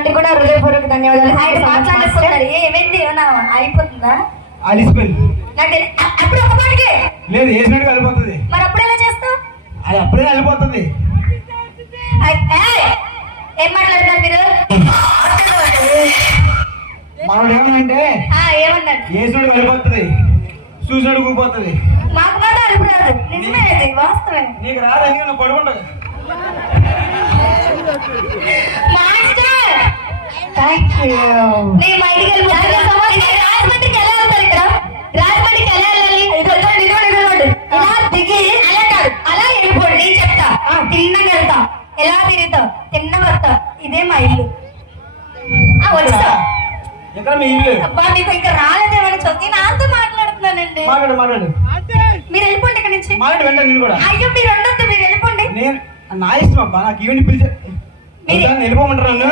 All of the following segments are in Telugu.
ఇటువంటి కూడా హృదయపూర్వక ధన్యవాదాలు. ఆయన మాట్లాడుతున్నారు. ఏమైంది ఏమన్నా అయిపోతుందా? అలిసిపోయింది. నాకు అప్పుడు ఒక పాటికి లేదు, వేసినట్టు వెళ్ళిపోతుంది. మరి అప్పుడు ఎలా చేస్తావు? అది అప్పుడే వెళ్ళిపోతుంది. ఏం మాట్లాడుతున్నారు మీరు? మనోడు ఏమనంటే ఏమన్నాడు? వేసినట్టు వెళ్ళిపోతుంది, చూసినట్టు కూపోతుంది. మాకు మాత్రం అడుగు రాదు. నిజమే, వాస్తవమే. నీకు రాదని నువ్వు పడుకుంటా. నేను మా ఇంటికి వెళ్ళిపోతాను. రాజమండ్రికి ఎలా వెళ్తారు? ఇక్కడ రాజమండ్రికి ఎలా వెళ్ళాలి? ఇలా దిగి అలా కాదు, అలా వెళ్ళిపోండి. నేను చెప్తా, తిన్నగా వెళ్తా. ఎలా తిరుగుతావు? తిన్న వస్తా. ఇదే మా ఇల్లు. వచ్చా ఎక్కడ మీ ఇల్లు? అబ్బా, మీకు ఇంకా రాలేదేమని చూస్తే నాతో మాట్లాడుతున్నానండి. మాట్లాడు. మీరు వెళ్ళిపోండి ఇక్కడ నుంచి. వెంటనే నేను కూడా. అయ్యో, మీరు ఉండొద్దు, మీరు వెళ్ళిపోండి. నేను నా ఇష్టం అబ్బా, నాకు ఈవెంట్ పిలిచే వెళ్ళిపోమంటారు నన్ను.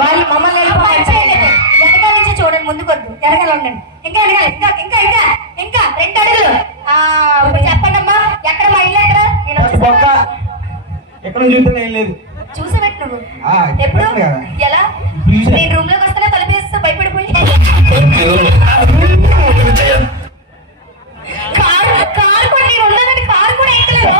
వాళ్ళు మమ్మల్ని వెనకాల నుంచి చూడండి, ముందుకు వద్దు, వెనకాల ఉండండి. ఇంకా వెనకాల, ఇంకా ఇంకా ఇంకా ఇంకా 2 అడుగులు. ఇప్పుడు చెప్పండి అమ్మా, ఎక్కడ మా ఇల్లు? ఎక్కడ? ఎక్కడ నుంచి చూస్తే ఏం లేదు. చూసి పెట్టు నువ్వు. ఎప్పుడు? ఎలా? నేను రూమ్ లోకి వస్తానే తలిపేస్తా భయపడిపోయి. కారు కూడా నేను ఉన్నానండి, కారు కూడా ఎక్కలేదు.